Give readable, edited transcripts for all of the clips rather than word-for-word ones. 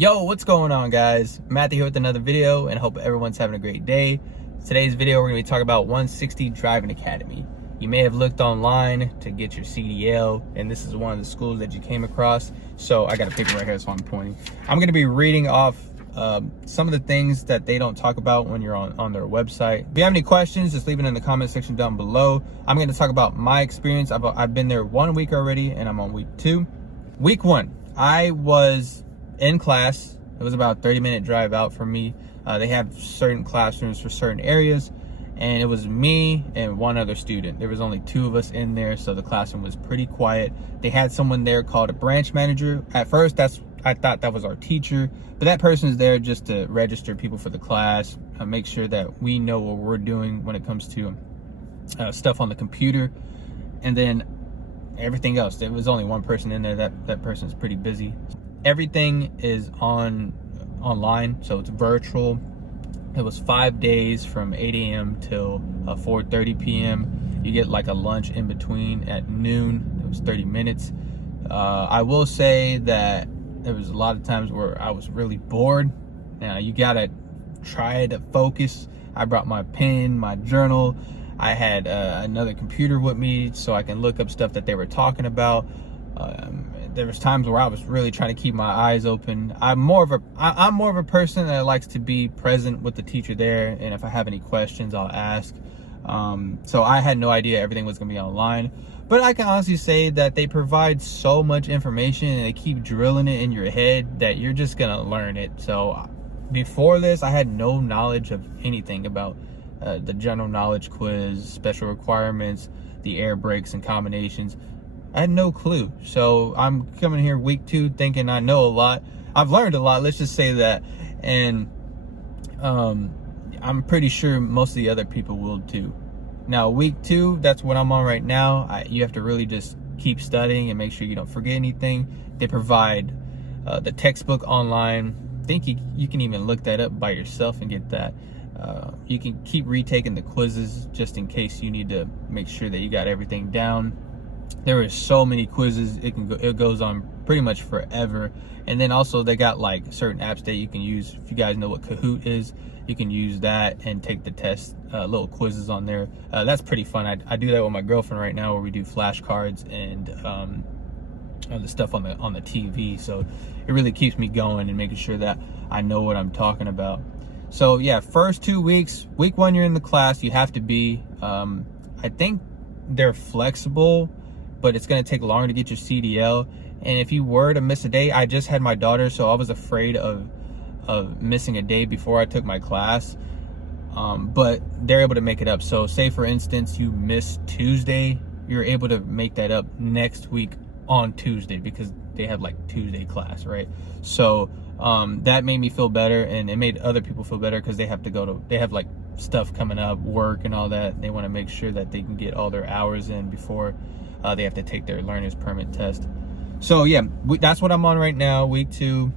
Yo, what's going on, guys? Matthew here with another video, and hope everyone's having a great day. Today's video, we're going to be talking about 160 Driving Academy. You may have looked online to get your CDL, and this is one of the schools that you came across. So I got a picture right here, that's why I'm pointing. I'm going to be reading off some of the things that they don't talk about when you're on their website. If you have any questions, just leave it in the comment section down below. I'm going to talk about my experience. I've been there 1 week already, and I'm on week 2. Week 1, I was in class. It was about a 30-minute drive out from me. They have certain classrooms for certain areas, and it was me and one other student. There was only 2 of us in there, so the classroom was pretty quiet. They had someone there called a branch manager. At first, I thought that was our teacher, but that person is there just to register people for the class, make sure that we know what we're doing when it comes to stuff on the computer, and then everything else. There was only one person in there. That person is pretty busy. Everything is online, so it's virtual. It was 5 days from 8 a.m. till 4:30 p.m. You get like a lunch in between at noon. It was 30 minutes. I will say that there was a lot of times where I was really bored. You gotta try to focus. I brought my pen, my journal. I had another computer with me so I can look up stuff that they were talking about. There was times where I was really trying to keep my eyes open. I'm more of a person that likes to be present with the teacher there, and if I have any questions, I'll ask. So I had no idea everything was gonna be online, but I can honestly say that they provide so much information and they keep drilling it in your head that you're just gonna learn it. So before this, I had no knowledge of anything about the general knowledge quiz, special requirements, the air brakes and combinations. I had no clue. So I'm coming here week 2 thinking I know a lot. I've learned a lot, let's just say that. And I'm pretty sure most of the other people will too. Now, week 2, that's what I'm on right now. You have to really just keep studying and make sure you don't forget anything. They provide the textbook online. I think you can even look that up by yourself and get that. You can keep retaking the quizzes just in case you need to make sure that you got everything down. There are so many quizzes. It goes on pretty much forever. And then also they got like certain apps that you can use. If you guys know what Kahoot is, you can use that and take the test, little quizzes on there. That's pretty fun. I do that with my girlfriend right now, where we do flashcards and the stuff on the TV. So it really keeps me going and making sure that I know what I'm talking about. So yeah, first 2 weeks. Week 1, you're in the class. You have to be. I think they're flexible, but it's going to take longer to get your CDL. And if you were to miss a day, I just had my daughter, so I was afraid of missing a day before I took my class. But they're able to make it up. So say for instance you miss Tuesday, you're able to make that up next week on Tuesday, because they have like Tuesday class, right? So that made me feel better, and it made other people feel better, because they have like stuff coming up, work and all that. They want to make sure that they can get all their hours in before they have to take their learner's permit test. So yeah, that's what I'm on right now, week 2.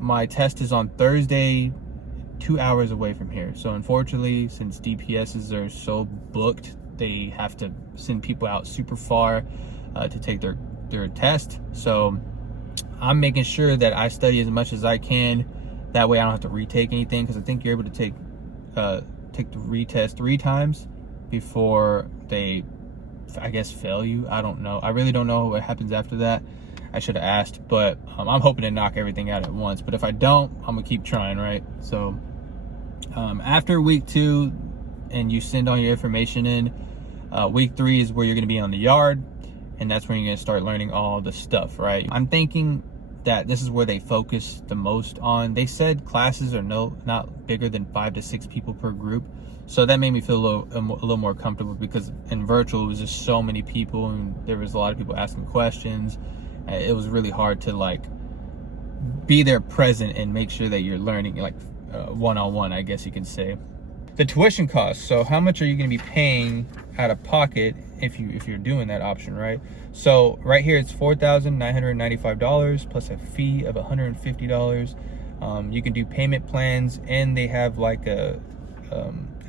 My test is on Thursday, 2 hours away from here. So unfortunately, since DPSs are so booked, they have to send people out super far to take their test. So I'm making sure that I study as much as I can. That way I don't have to retake anything, because I think you're able to take the retest 3 times before they, I guess, fail you. I don't know. I really don't know what happens after that. I should have asked, but I'm hoping to knock everything out at once. But if I don't, I'm gonna keep trying, right? So after week 2 and you send all your information in, week 3 is where you're gonna be on the yard, and that's when you're gonna start learning all the stuff, right? I'm thinking that this is where they focus the most on. They said classes are not bigger than 5 to 6 people per group. So that made me feel a little more comfortable, because in virtual it was just so many people, and there was a lot of people asking questions. It was really hard to like be there present and make sure that you're learning like one-on-one, I guess you can say. The tuition costs. So how much are you going to be paying out of pocket if you're doing that option, right? So right here it's $4,995 plus a fee of $150. You can do payment plans, and they have like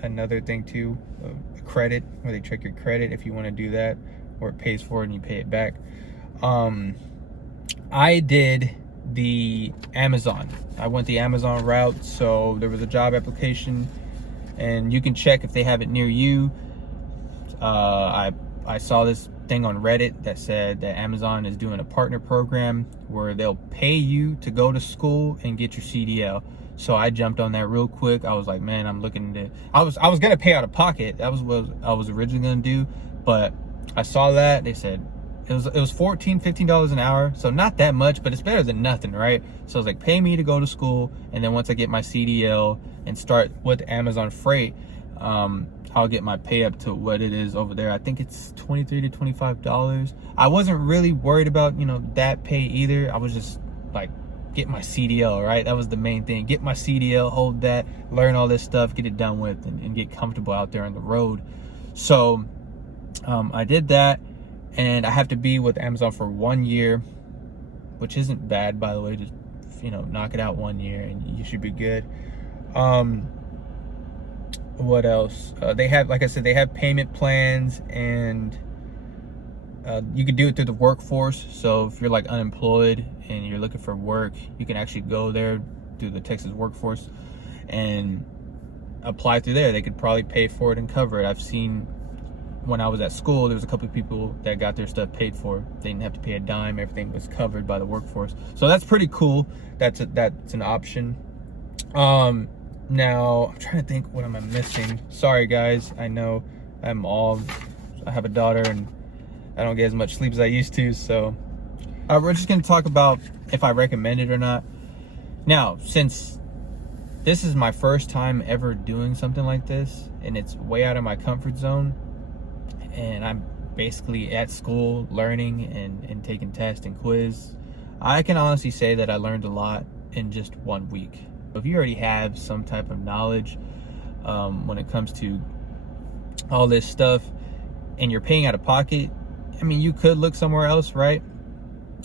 another thing too, a credit, where they check your credit if you want to do that, or it pays for it and you pay it back. I did the Amazon. I went the Amazon route, so there was a job application, and you can check if they have it near you. I saw this thing on Reddit that said that Amazon is doing a partner program where they'll pay you to go to school and get your CDL. So I jumped on that real quick. I was like, man, I'm looking to, I was gonna pay out of pocket. That was what I was originally gonna do, but I saw that they said it was $14-15 an hour, so not that much, but it's better than nothing, right? So I was like, pay me to go to school, and then once I get my CDL and start with Amazon Freight, I'll get my pay up to what it is over there. I think it's $23 to $25. I wasn't really worried about, you know, that pay either. I was just like, get my CDL, right? That was the main thing. Get my CDL, hold that, learn all this stuff, get it done with, and get comfortable out there on the road. So I did that, and I have to be with Amazon for 1 year, which isn't bad, by the way. Just, you know, knock it out 1 year and you should be good. What else? They have, like I said, they have payment plans, and you can do it through the workforce. So if you're like unemployed and you're looking for work, you can actually go there through the Texas workforce and apply through there. They could probably pay for it and cover it. I've seen when I was at school, there was a couple of people that got their stuff paid for. They didn't have to pay a dime. Everything was covered by the workforce. So that's pretty cool. That's an option. Now I'm trying to think, what am I missing? Sorry guys, I know I have a daughter and I don't get as much sleep as I used to. So we're just gonna talk about if I recommend it or not. Now, since this is my first time ever doing something like this, and it's way out of my comfort zone, and I'm basically at school learning and taking tests and quiz, I can honestly say that I learned a lot in just 1 week. If you already have some type of knowledge when it comes to all this stuff and you're paying out of pocket, I mean, you could look somewhere else, right?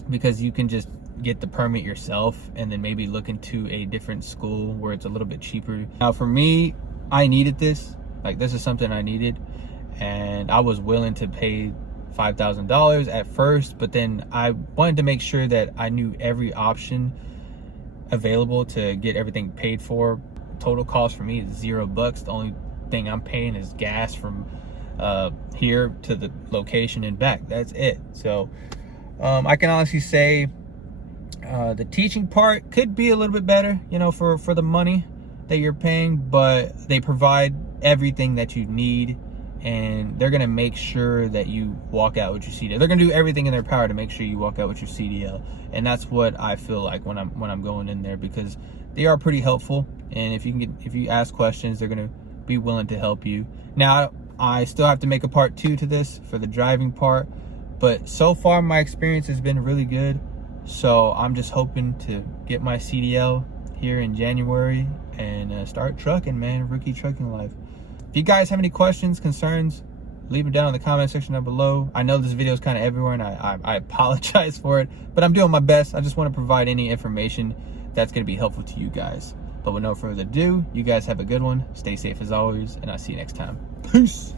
Because you can just get the permit yourself and then maybe look into a different school where it's a little bit cheaper. Now for me, I needed this. Like, this is something I needed, and I was willing to pay $5,000 at first, but then I wanted to make sure that I knew every option available to get everything paid for. Total cost for me is $0. The only thing I'm paying is gas from here to the location and back. That's it. So I can honestly say the teaching part could be a little bit better, you know, for the money that you're paying, but they provide everything that you need, and they're gonna make sure that you walk out with your CDL. They're gonna do everything in their power to make sure you walk out with your CDL, and that's what I feel like when I'm going in there, because they are pretty helpful, and if you ask questions, they're gonna be willing to help you. Now, I still have to make a part 2 to this for the driving part, but so far my experience has been really good. So I'm just hoping to get my CDL here in January and start trucking, man. Rookie trucking life. If you guys have any questions, concerns, leave them down in the comment section down below. I know this video is kind of everywhere, and I apologize for it, but I'm doing my best. I just want to provide any information that's going to be helpful to you guys. But with no further ado, you guys have a good one. Stay safe as always, and I'll see you next time. Peace.